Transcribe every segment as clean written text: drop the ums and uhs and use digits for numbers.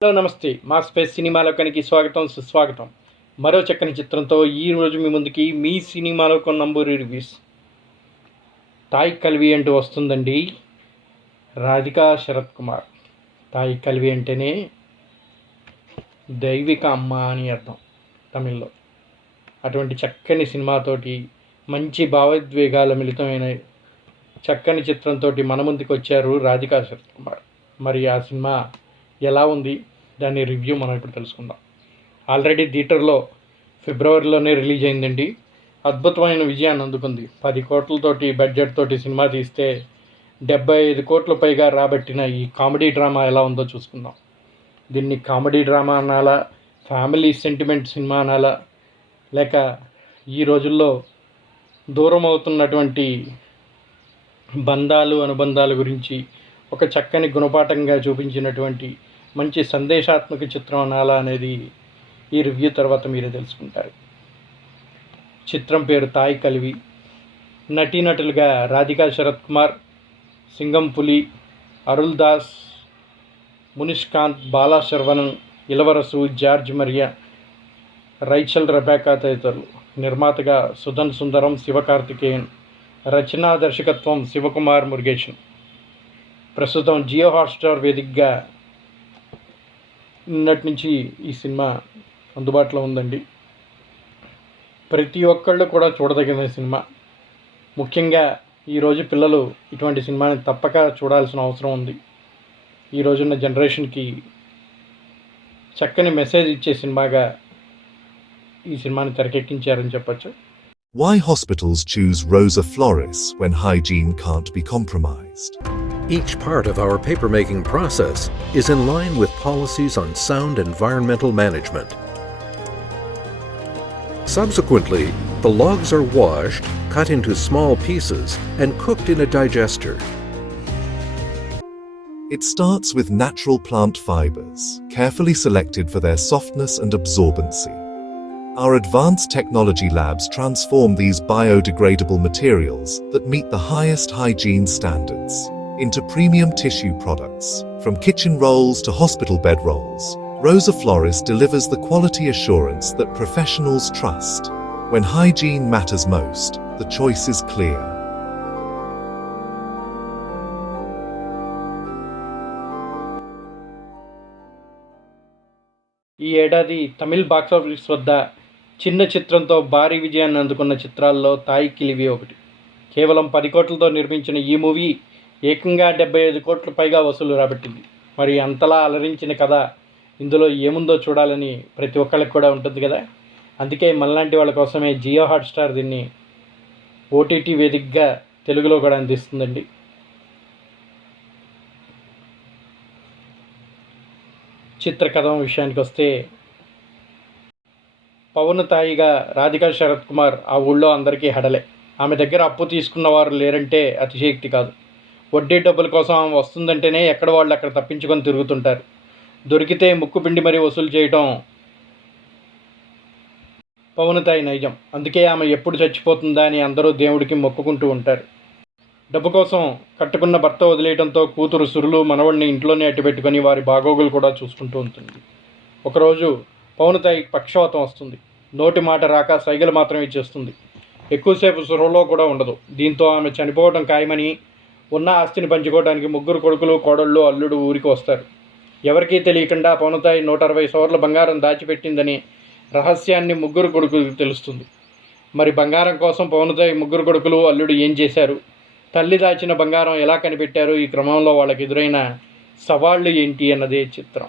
Hello నమస్తే మా space సినిమాలోకానికి స్వాగతం సుస్వాగతం. మరో చక్కని చిత్రంతో ఈరోజు మీ ముందుకి మీ సినిమాలోకం నంబూరి రివ్యూస్. తాయ్ కల్వి అంటూ వస్తుందండి. రాధికా శరత్ కుమార్. తాయ్ కల్వి అంటేనే దైవిక అమ్మ అని అర్థం తమిళ్లో. అటువంటి చక్కని సినిమాతోటి మంచి భావోద్వేగాల మిళితమైన చక్కని చిత్రంతో మన ముందుకు వచ్చారు రాధికా శరత్ కుమార్. మరి ఆ సినిమా ఎలా ఉంది, దాని రివ్యూ మనం ఇప్పుడు తెలుసుకుందాం. ఆల్రెడీ థియేటర్లో ఫిబ్రవరిలోనే రిలీజ్ అయిందండి. అద్భుతమైన విజయాన్ని అందుకుంది. 10 కోట్లతోటి బడ్జెట్ తోటి సినిమా తీస్తే 75 కోట్ల పైగా రాబట్టిన ఈ కామెడీ డ్రామా ఎలా ఉందో చూసుకుందాం. దీన్ని కామెడీ డ్రామా అనాలా, ఫ్యామిలీ సెంటిమెంట్ సినిమా అనాలా, లేక ఈ రోజుల్లో దూరం అవుతున్నటువంటి బంధాలు అనుబంధాల గురించి ఒక చక్కని గుణపాఠంగా చూపించినటువంటి మంచి సందేశాత్మక చిత్రం అనాలా అనేది ఈ రివ్యూ తర్వాత మీరే తెలుసుకుంటారు. చిత్రం పేరు తాయ్ కల్వి. నటీనటులుగా రాధికా శరత్ కుమార్, సింగం పులి, అరుల్ దాస్, మునిష్కాంత్, బాలా శర్వణన్, ఇలవరసు, జార్జ్ మరియా, రైచల్ రెబేకా తదితరులు. నిర్మాతగా సుధన్ సుందరం, శివకార్తికేయన్. రచనా దర్శకత్వం శివకుమార్ మురుగేషన్. ప్రస్తుతం జియో హాట్స్టార్ వేదికగా నిన్నటి నుంచి ఈ సినిమా అందుబాటులో ఉందండి. ప్రతి ఒక్కళ్ళు కూడా చూడదగిన సినిమా. ముఖ్యంగా ఈరోజు పిల్లలు ఇటువంటి సినిమాని తప్పక చూడాల్సిన అవసరం ఉంది. ఈ రోజున్న జనరేషన్కి చక్కని మెసేజ్ ఇచ్చే సినిమాగా ఈ సినిమాని తెరకెక్కించారని చెప్పచ్చు. Why hospitals choose Rosa Flores when hygiene can't be compromised. Each part of our papermaking process is in line with policies on sound environmental management. Subsequently, the logs are washed, cut into small pieces, and cooked in a digester. It starts with natural plant fibers, carefully selected for their softness and absorbency. Our advanced technology labs transform these biodegradable materials that meet the highest hygiene standards into premium tissue products. From kitchen rolls to hospital bed rolls, Rosa Flores delivers the quality assurance that professionals trust. When hygiene matters most, the choice is clear. ఈ ఏడాది Tamil box office వద్ద చిన్న చిత్రంతో భారీ విజయాన్ని అందుకున్న చిత్రాల్లో Thai Kalvi ఒకటి. కేవలం 10 కోట్లతో నిర్మించిన ఈ మూవీ ఏకంగా 75 కోట్ల పైగా వసూలు రాబట్టింది. మరి అంతలా అలరించిన కథ ఇందులో ఏముందో చూడాలని ప్రతి ఒక్కళ్ళకి కూడా ఉంటుంది కదా. అందుకే మనలాంటి వాళ్ళ కోసమే జియో హాట్స్టార్ దీన్ని ఓటీటీ వేదికగా తెలుగులో కూడా అందిస్తుందండి. చిత్రకథ విషయానికి వస్తే, పవన్ తాయిగా రాధికా శరత్ కుమార్ ఆ ఊళ్ళో అందరికీ హడలే. ఆమె దగ్గర అప్పు తీసుకున్నవారు లేరంటే అతిశయోక్తి కాదు. వడ్డీ డబ్బుల కోసం ఆమె వస్తుందంటేనే ఎక్కడ వాళ్ళు అక్కడ తప్పించుకొని తిరుగుతుంటారు. దొరికితే ముక్కు పిండి మరీ వసూలు చేయటం పవన్ తాయి నైజం. అందుకే ఆమె ఎప్పుడు చచ్చిపోతుందా అని అందరూ దేవుడికి మొక్కుకుంటూ ఉంటారు. డబ్బు కోసం కట్టుకున్న భర్త వదిలేయడంతో కూతురు సురులు మనవడిని ఇంట్లోనే అట్టిపెట్టుకొని వారి బాగోగులు కూడా చూసుకుంటూ ఉంటుంది. ఒకరోజు పవన్ తాయికి పక్షవాతం వస్తుంది. నోటి మాట రాక సైగలు మాత్రమే చేస్తుంది. ఎక్కువసేపు సురలో కూడా ఉండదు. దీంతో ఆమె చనిపోవడం ఖాయమని ఉన్న ఆస్తిని పంచుకోవడానికి 3 కొడుకులు, కోడళ్ళు, అల్లుడు ఊరికి వస్తారు. ఎవరికీ తెలియకుండా పవన్ తాయి 160 సవర్ల బంగారం దాచిపెట్టిందని రహస్యాన్ని 3 కొడుకులకు తెలుస్తుంది. మరి బంగారం కోసం పవన్ తాయి 3 కొడుకులు, అల్లుడు ఏం చేశారు, తల్లి దాచిన బంగారం ఎలా కనిపెట్టారు, ఈ క్రమంలో వాళ్ళకి ఎదురైన సవాళ్ళు ఏంటి అన్నదే చిత్రం.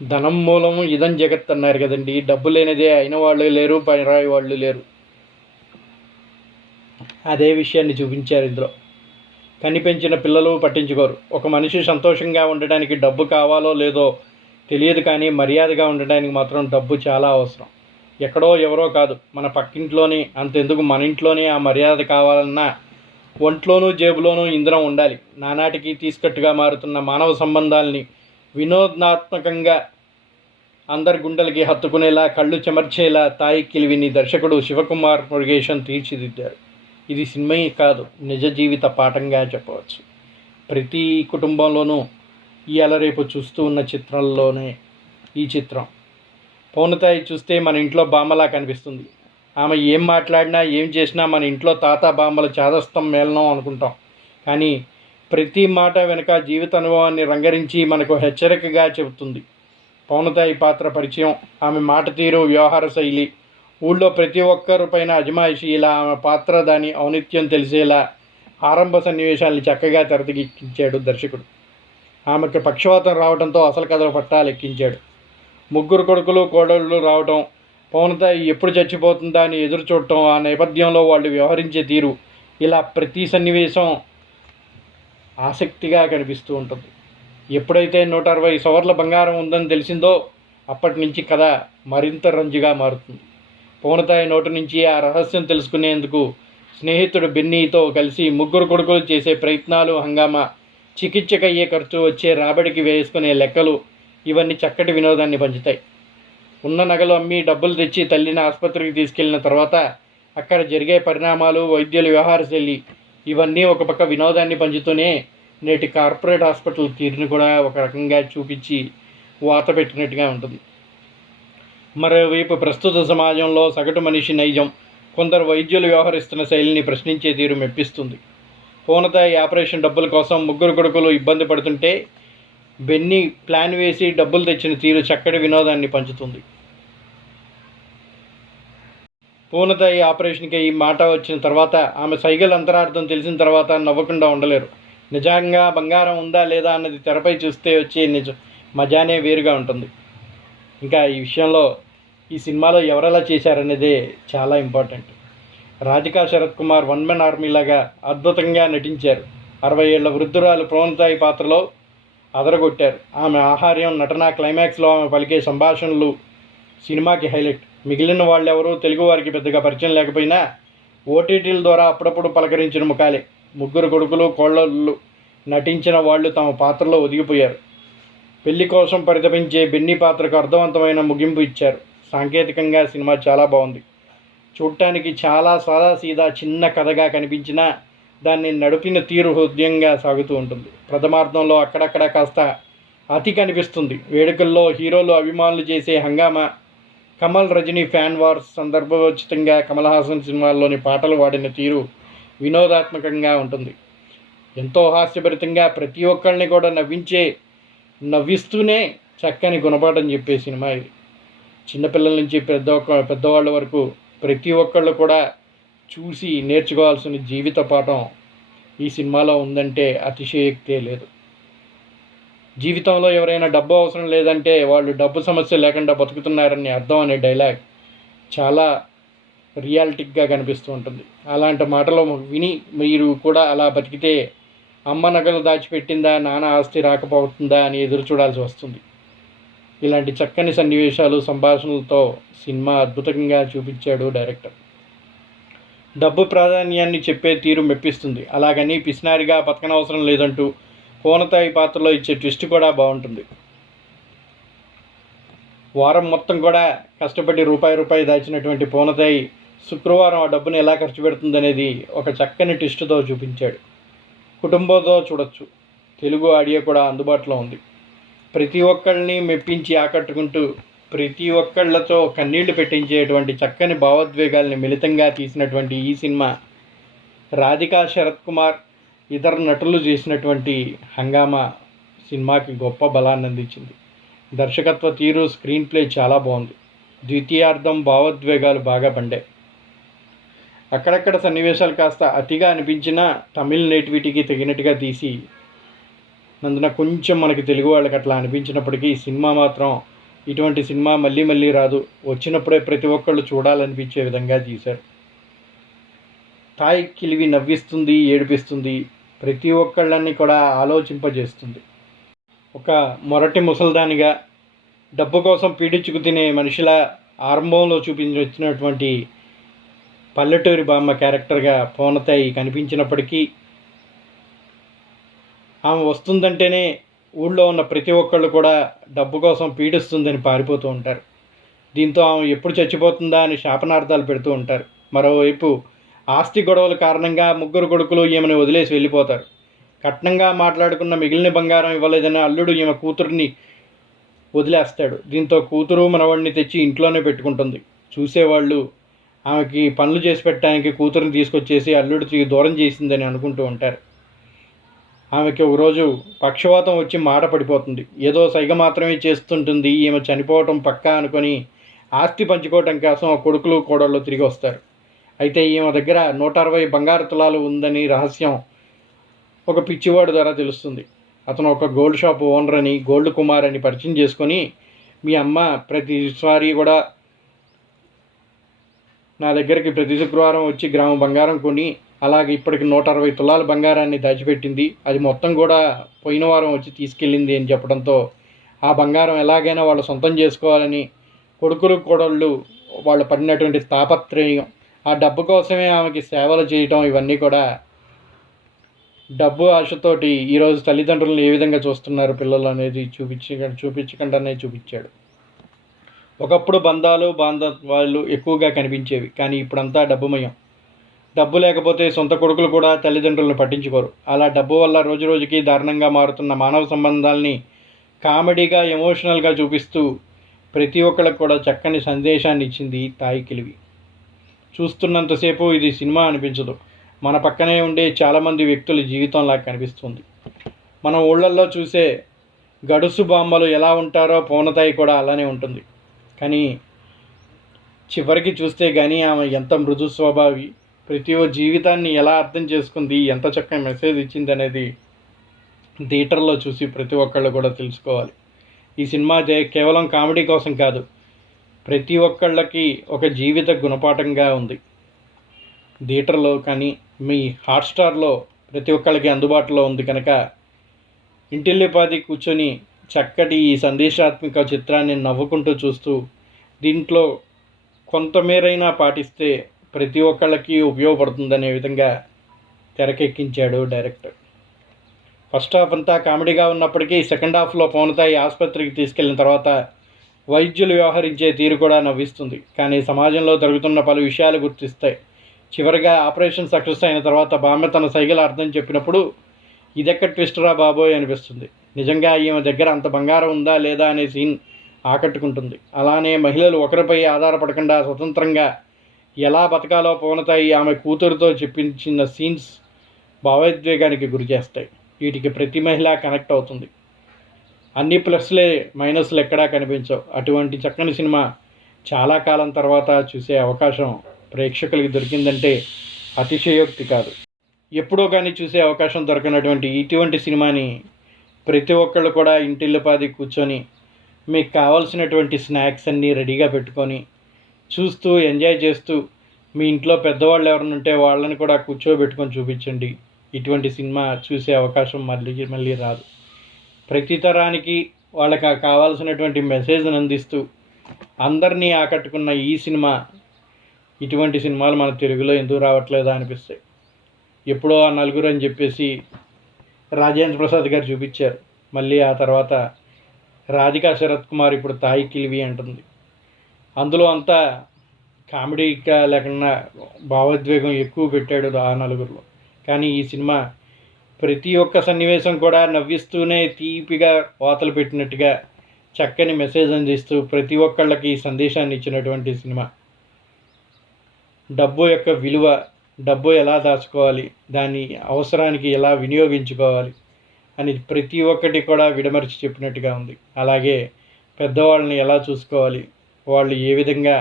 ధనం మూలం ఇదం జగత్ అన్నారు కదండి. డబ్బు లేనిదే అయిన వాళ్ళు లేరు, పనిరాయి వాళ్ళు లేరు. అదే విషయాన్ని చూపించారు ఇందులో. కనిపెంచిన పిల్లలు పట్టించుకోరు. ఒక మనిషి సంతోషంగా ఉండడానికి డబ్బు కావాలో లేదో తెలియదు, కానీ మర్యాదగా ఉండడానికి మాత్రం డబ్బు చాలా అవసరం. ఎక్కడో ఎవరో కాదు, మన పక్కింట్లోనే. అంతెందుకు మన ఇంట్లోనే ఆ మర్యాద కావాలన్నా ఒంట్లోనూ జేబులోనూ ఇంధనం ఉండాలి. నానాటికి తీసుకట్టుగా మారుతున్న మానవ సంబంధాలని వినోదాత్మకంగా అందరి గుండెలకి హత్తుకునేలా, కళ్ళు చెమర్చేలా తాయ్ కల్విని దర్శకుడు శివకుమార్ మురుగేషన్ తీర్చిదిద్దారు. ఇది సినిమా కాదు, నిజ జీవిత పాఠంగా చెప్పవచ్చు. ప్రతి కుటుంబంలోనూ ఇవాళ రేపు చూస్తూ ఉన్న చిత్రంలోనే ఈ చిత్రం. పౌనతాయి చూస్తే మన ఇంట్లో బామ్మలా కనిపిస్తుంది. ఆమె ఏం మాట్లాడినా ఏం చేసినా మన ఇంట్లో తాత బామ్మల చాదస్తం మేళనం అనుకుంటాం. కానీ ప్రతి మాట వెనుక జీవిత అనుభవాన్ని రంగరించి మనకు హెచ్చరికగా చెబుతుంది. పౌనతాయి పాత్ర పరిచయం, ఆమె మాట తీరు, వ్యవహార శైలి, ఊళ్ళో ప్రతి ఒక్కరి పైన అజమాయిషి, ఇలా ఆమె పాత్ర దాని ఔన్నత్యం తెలిసేలా ఆరంభ సన్నివేశాల్ని చక్కగా తెరకెక్కించాడు దర్శకుడు. ఆమెకు పక్షవాతం రావడంతో అసలు కథల పట్టాలు ఎక్కించాడు. ముగ్గురు కొడుకులు కోడళ్ళు రావటం, పౌనతాయి ఎప్పుడు చచ్చిపోతుందా అని ఎదురు చూడటం, ఆ నేపథ్యంలో వాళ్ళు వ్యవహరించే తీరు, ఇలా ప్రతి సన్నివేశం ఆసక్తిగా కనిపిస్తూ ఉంటుంది. ఎప్పుడైతే 160 సవర్ల బంగారం ఉందని తెలిసిందో అప్పటి నుంచి కథ మరింత రంజుగా మారుతుంది. పౌనతాయి నోటి నుంచి ఆ రహస్యం తెలుసుకునేందుకు స్నేహితుడు బెన్నీతో కలిసి ముగ్గురు కొడుకులు చేసే ప్రయత్నాలు, హంగామా, చికిత్సకయ్యే ఖర్చు, వచ్చే రాబడికి వేసుకునే లెక్కలు, ఇవన్నీ చక్కటి వినోదాన్ని పంచుతాయి. ఉన్న నగలు అమ్మి డబ్బులు తెచ్చి తల్లిని ఆసుపత్రికి తీసుకెళ్లిన తర్వాత అక్కడ జరిగే పరిణామాలు, వైద్యుల వ్యవహార శైలి, ఇవన్నీ ఒక పక్క వినోదాన్ని పంచుతూనే నేటి కార్పొరేట్ హాస్పిటల్ తీరుని కూడా ఒక రకంగా చూపించి వాత పెట్టినట్టుగా ఉంటుంది. మరోవైపు ప్రస్తుత సమాజంలో సగటు మనిషి నైజం, కొందరు వైద్యులు వ్యవహరిస్తున్న శైలిని ప్రశ్నించే తీరు మెప్పిస్తుంది. పౌనతాయి ఆపరేషన్ డబ్బుల కోసం ముగ్గురు కొడుకులు ఇబ్బంది పడుతుంటే బెన్నీ ప్లాన్ వేసి డబ్బులు తెచ్చిన తీరు చక్కటి వినోదాన్ని పంచుతుంది. పౌనతాయి ఆపరేషన్కి ఈ మాట వచ్చిన తర్వాత ఆమె సైగల్ అంతరార్థం తెలిసిన తర్వాత నవ్వకుండా ఉండలేరు. నిజంగా బంగారం ఉందా లేదా అన్నది తెరపై చూస్తే వచ్చే మజానే వేరుగా ఉంటుంది. ఇంకా ఈ విషయంలో ఈ సినిమాలో ఎవరెలా చేశారనేదే చాలా important. Radhika Sarath Kumar one men ఆర్మీలాగా అద్భుతంగా నటించారు. 60 ఏళ్ల వృద్ధురాలు పౌనతాయి పాత్రలో అదరగొట్టారు. ఆమె ఆహార్యం, నటన, క్లైమాక్స్లో ఆమె పలికే సంభాషణలు సినిమాకి హైలైట్. మిగిలిన వాళ్ళెవరూ తెలుగు వారికి పెద్దగా పరిచయం లేకపోయినా ఓటీటీల ద్వారా అప్పుడప్పుడు పలకరించిన ముఖాలే. ముగ్గురు కొడుకులు కోళ్ళళ్ళు నటించిన వాళ్ళు తమ పాత్రలో ఒదిగిపోయారు. పెళ్లి కోసం పరితపించే బెన్నీ పాత్రకు అర్థవంతమైన ముగింపు ఇచ్చారు. సాంకేతికంగా సినిమా చాలా బాగుంది. చూడటానికి చాలా సాదాసీదా చిన్న కథగా కనిపించినా దాన్ని నడిపిన తీరు హృదయంగా సాగుతూ ఉంటుంది. ప్రథమార్థంలో అక్కడక్కడ కాస్త అతి కనిపిస్తుంది. వేడుకల్లో హీరోలు అభిమానులు చేసే హంగామా, కమల్ రజనీ ఫ్యాన్ వార్స్, సందర్భోచితంగా కమల్ హాసన్ సినిమాల్లోని పాటలు వాడిన తీరు వినోదాత్మకంగా ఉంటుంది. ఎంతో హాస్యభరితంగా ప్రతి ఒక్కరిని కూడా నవ్విస్తూనే చక్కని గుణపాఠం చెప్పే సినిమా ఇది. చిన్నపిల్లల నుంచి పెద్దవాళ్ళ వరకు ప్రతి ఒక్కళ్ళు కూడా చూసి నేర్చుకోవాల్సిన జీవిత పాఠం ఈ సినిమాలో ఉందంటే అతిశయోక్తే లేదు. జీవితంలో ఎవరైనా డబ్బు అవసరం లేదంటే వాళ్ళు డబ్బు సమస్య లేకుండా బతుకుతున్నారని అర్థం అనే డైలాగ్ చాలా రియాలిటిక్గా కనిపిస్తూ ఉంటుంది. అలాంటి మాటలు విని మీరు కూడా అలా బతికితే అమ్మ నగలు దాచిపెట్టిందా, నాన్న ఆస్తి రాకపోతుందా అని ఎదురు చూడాల్సి వస్తుంది. ఇలాంటి చక్కని సన్నివేశాలు, సంభాషణలతో సినిమా అద్భుతంగా చూపించాడు డైరెక్టర్. డబ్బు ప్రాధాన్యాన్ని చెప్పే తీరు మెప్పిస్తుంది. అలాగని పిసినారిగా బతకనవసరం లేదంటూ పౌనతాయి పాత్రలో ఇచ్చే ట్విస్ట్ కూడా బాగుంటుంది. వారం మొత్తం కూడా కష్టపడి రూపాయి దాచినటువంటి పౌనతాయి శుక్రవారం ఆ డబ్బును ఎలా ఖర్చు పెడుతుందనేది ఒక చక్కని ట్విస్ట్తో చూపించాడు. కుటుంబంతో చూడొచ్చు. తెలుగు ఆడియో కూడా అందుబాటులో ఉంది. ప్రతి ఒక్కళ్ళని మెప్పించి ఆకట్టుకుంటూ ప్రతి ఒక్కళ్ళతో కన్నీళ్లు పెట్టించేటువంటి చక్కని భావోద్వేగాల్ని మిళితంగా తీసినటువంటి ఈ సినిమా రాధికా శరత్ కుమార్ ఇతర నటులు చేసినటువంటి హంగామా సినిమాకి గొప్ప బలాన్ని అందించింది. దర్శకత్వ తీరు, స్క్రీన్ ప్లే చాలా బాగుంది. ద్వితీయార్థం భావోద్వేగాలు బాగా పండాయి. అక్కడక్కడ సన్నివేశాలు కాస్త అతిగా అనిపించినా తమిళ్ నేటివిటీకి తగినట్టుగా తీసి నందున కొంచెం మనకి తెలుగు వాళ్ళకి అట్లా అనిపించినప్పటికీ సినిమా మాత్రం ఇటువంటి సినిమా మళ్ళీ మళ్ళీ రాదు. వచ్చినప్పుడే ప్రతి ఒక్కళ్ళు చూడాలనిపించే విధంగా తీశారు. తాయి కిలివి నవ్విస్తుంది, ఏడిపిస్తుంది, ప్రతి ఒక్కళ్ళని కూడా ఆలోచింపజేస్తుంది. ఒక మొరటి ముసల్దానిగా డబ్బు కోసం పీడించుకు తినే మనిషిల ఆరంభంలో చూపించినటువంటి పల్లెటూరి బామ్మ క్యారెక్టర్గా పౌనతాయి కనిపించినప్పటికీ ఆమె వస్తుందంటేనే ఊళ్ళో ఉన్న ప్రతి ఒక్కళ్ళు కూడా డబ్బు కోసం పీడిస్తుందని పారిపోతూ ఉంటారు. దీంతో ఆమె ఎప్పుడు చచ్చిపోతుందా అని శాపనార్థాలు పెడుతూ ఉంటారు. మరోవైపు ఆస్తి గొడవల కారణంగా ముగ్గురు కొడుకులు ఈమెను వదిలేసి వెళ్ళిపోతారు. కట్నంగా మాట్లాడుకున్న మిగిలిన బంగారం ఇవ్వలేదని అల్లుడు ఈమె కూతుర్ని వదిలేస్తాడు. దీంతో కూతురు మనవడిని తెచ్చి ఇంట్లోనే పెట్టుకుంటుంది. చూసేవాళ్ళు ఆమెకి పనులు చేసి పెట్టడానికి కూతురుని తీసుకొచ్చేసి అల్లుడికి దూరం చేసిందని అనుకుంటూ ఉంటారు. ఆమెకి ఒకరోజు పక్షవాతం వచ్చి మాట పడిపోతుంది. ఏదో సైగ మాత్రమే చేస్తుంటుంది. ఈమె చనిపోవటం పక్కా అనుకొని ఆస్తి పంచుకోవటం కోసం ఆ కొడుకులు కోడళ్ళు తిరిగి వస్తారు. అయితే ఈమె దగ్గర 160 బంగారు తులాలు ఉందని రహస్యం ఒక పిచ్చివాడు ద్వారా తెలుస్తుంది. అతను ఒక గోల్డ్ షాప్ ఓనర్ అని, గోల్డ్ కుమార్ అని పరిచయం చేసుకొని, మీ అమ్మ ప్రతిసారి కూడా నా దగ్గరికి ప్రతి శుక్రవారం వచ్చి గ్రామం బంగారం కొని అలాగే ఇప్పటికి 160 తులాల బంగారాన్ని దాచిపెట్టింది. అది మొత్తం కూడా పోయిన వారం వచ్చి తీసుకెళ్ళింది అని చెప్పడంతో ఆ బంగారం ఎలాగైనా వాళ్ళు సొంతం చేసుకోవాలని కొడుకులు కోడళ్ళు వాళ్ళు పడినటువంటి తాపత్రయం, ఆ డబ్బు కోసమే ఆమెకి సేవలు చేయటం, ఇవన్నీ కూడా డబ్బు ఆశతోటి ఈరోజు తల్లిదండ్రులను ఏ విధంగా చూస్తున్నారు పిల్లలు అనేది చూపించకుండానే చూపించాడు. ఒకప్పుడు బంధాలు బాంధవ్యాలు ఎక్కువగా కనిపించేవి, కానీ ఇప్పుడంతా డబ్బుమయం. డబ్బు లేకపోతే సొంత కొడుకులు కూడా తల్లిదండ్రులను పట్టించుకోరు. అలా డబ్బు వల్ల రోజు రోజుకి దారుణంగా మారుతున్న మానవ సంబంధాల్ని కామెడీగా, ఎమోషనల్గా చూపిస్తూ ప్రతి ఒక్కళ్ళకి కూడా చక్కని సందేశాన్ని ఇచ్చింది తాయి కిలివి. చూస్తున్నంతసేపు ఇది సినిమా అనిపించదు. మన పక్కనే ఉండే చాలామంది వ్యక్తుల జీవితంలా కనిపిస్తుంది. మన ఊళ్ళల్లో చూసే గడుసు బామ్మలు ఎలా ఉంటారో పవనతాయి కూడా అలానే ఉంటుంది. కానీ చివరికి చూస్తే కానీ ఆమె ఎంత మృదు స్వభావి, ప్రతి ఒక్క జీవితాన్ని ఎలా అర్థం చేసుకుంది, ఎంత చక్కని మెసేజ్ ఇచ్చింది అనేది థియేటర్లో చూసి ప్రతి ఒక్కళ్ళు కూడా తెలుసుకోవాలి. ఈ సినిమా కేవలం కామెడీ కోసం కాదు, ప్రతి ఒక్కళ్ళకి ఒక జీవిత గుణపాఠంగా ఉంది. థియేటర్లో కానీ మీ హాట్స్టార్లో ప్రతి ఒక్కళ్ళకి అందుబాటులో ఉంది కనుక ఇంటిల్లిపాది కూర్చొని చక్కటి ఈ సందేశాత్మక చిత్రాన్ని నవ్వుకుంటూ చూస్తూ దీంట్లో కొంతమేరైనా పాటిస్తే ప్రతి ఒక్కళ్ళకి ఉపయోగపడుతుందనే విధంగా తెరకెక్కించాడు డైరెక్టర్. ఫస్ట్ హాఫ్ అంతా కామెడీగా ఉన్నప్పటికీ సెకండ్ హాఫ్లో పవనతాయి ఆసుపత్రికి తీసుకెళ్లిన తర్వాత వైద్యులు వ్యవహరించే తీరు కూడా నవ్విస్తుంది. కానీ సమాజంలో జరుగుతున్న పలు విషయాలు గుర్తిస్తాయి. చివరిగా ఆపరేషన్ సక్సెస్ అయిన తర్వాత బామ్మ తన సైగల అర్థం చెప్పినప్పుడు ఇదెక్కడ ట్విస్టరా బాబోయ్ అనిపిస్తుంది. నిజంగా ఈమె దగ్గర అంత బంగారం ఉందా లేదా అనే సీన్ ఆకట్టుకుంటుంది. అలానే మహిళలు ఒకరిపై ఆధారపడకుండా స్వతంత్రంగా ఎలా బతకాలో పవనతాయి ఆమె కూతురుతో చెప్పించిన సీన్స్ భావోద్వేగానికి గురి చేస్తాయి. వీటికి ప్రతి మహిళ కనెక్ట్ అవుతుంది. అన్ని ప్లస్లే, మైనస్లు ఎక్కడా కనిపించవు. అటువంటి చక్కని సినిమా చాలా కాలం తర్వాత చూసే అవకాశం ప్రేక్షకులకి దొరికిందంటే అతిశయోక్తి కాదు. ఎప్పుడో కానీ చూసే అవకాశం దొరకనటువంటి ఇటువంటి సినిమాని ప్రతి ఒక్కళ్ళు కూడా ఇంటిల్లిపాది కూర్చొని మీకు కావాల్సినటువంటి స్నాక్స్ అన్నీ రెడీగా పెట్టుకొని చూస్తూ ఎంజాయ్ చేస్తూ మీ ఇంట్లో పెద్దవాళ్ళు ఎవరైనా ఉంటే వాళ్ళని కూడా కూర్చోబెట్టుకొని చూపించండి. ఇటువంటి సినిమా చూసే అవకాశం మళ్ళీ రాదు. ప్రతి తరానికి వాళ్ళకి కావాల్సినటువంటి మెసేజ్ని అందిస్తూ అందరినీ ఆకట్టుకున్న ఈ సినిమా, ఇటువంటి సినిమాలు మన తెలుగులో ఎందుకు రావట్లేదా అనిపిస్తాయి. ఎప్పుడో ఆ నలుగురు అని చెప్పేసి రాజేంద్ర ప్రసాద్ గారు చూపించారు. మళ్ళీ ఆ తర్వాత రాధికా శరత్ కుమార్ ఇప్పుడు తాయి కిలివి అంటుంది. అందులో అంతా కామెడీగా లేకుండా భావోద్వేగం ఎక్కువ పెట్టాడు ఆ నలుగురిలో. కానీ ఈ సినిమా ప్రతి ఒక్క సన్నివేశం కూడా నవ్విస్తూనే తీపిగా వాతలు పెట్టినట్టుగా చక్కని మెసేజ్ అందిస్తూ ప్రతి ఒక్కళ్ళకి సందేశాన్ని ఇచ్చినటువంటి సినిమా. డబ్బు యొక్క విలువ, డబ్బు ఎలా దాచుకోవాలి, దాని అవసరానికి ఎలా వినియోగించుకోవాలి అని ప్రతి ఒక్కటి కూడా విడమర్చి చెప్పినట్టుగా ఉంది. అలాగే పెద్దవాళ్ళని ఎలా చూసుకోవాలి, వాళ్ళు ఏ విధంగా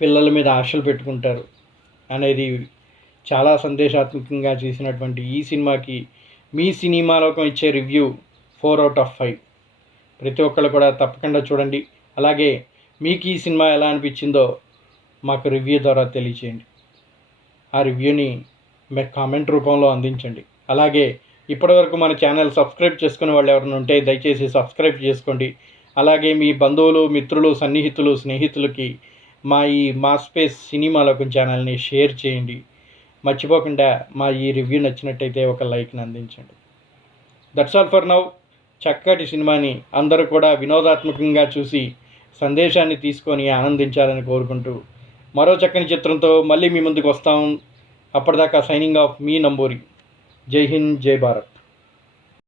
పిల్లల మీద ఆశలు పెట్టుకుంటారు అనేది చాలా సందేశాత్మకంగా చేసినటువంటి ఈ సినిమాకి మీ సినిమాలోకం ఇచ్చే రివ్యూ 4/5. ప్రతి ఒక్కళ్ళు కూడా తప్పకుండా చూడండి. అలాగే మీకు ఈ సినిమా ఎలా అనిపించిందో మాకు రివ్యూ ద్వారా తెలియచేయండి. ఆ రివ్యూని మీ కామెంట్ రూపంలో అందించండి. అలాగే ఇప్పటివరకు మన ఛానల్ సబ్స్క్రైబ్ చేసుకునే వాళ్ళు ఎవరైనా ఉంటే దయచేసి సబ్స్క్రైబ్ చేసుకోండి. అలాగే మీ బంధువులు, మిత్రులు, సన్నిహితులు, స్నేహితులకి మా స్పేస్ సినిమాలోకం ఛానల్ని షేర్ చేయండి. మర్చిపోకుండా మా ఈ రివ్యూ నచ్చినట్టయితే ఒక లైక్ని అందించండి. That's all for now. చక్కటి సినిమాని అందరూ కూడా వినోదాత్మకంగా చూసి సందేశాన్ని తీసుకొని ఆనందించాలని కోరుకుంటూ మరో చక్కని చిత్రంతో మళ్ళీ మీ ముందుకు వస్తాం. అప్పటిదాకా సైనింగ్ ఆఫ్ మీ నంబూరి. జై హింద్, జై భారత్.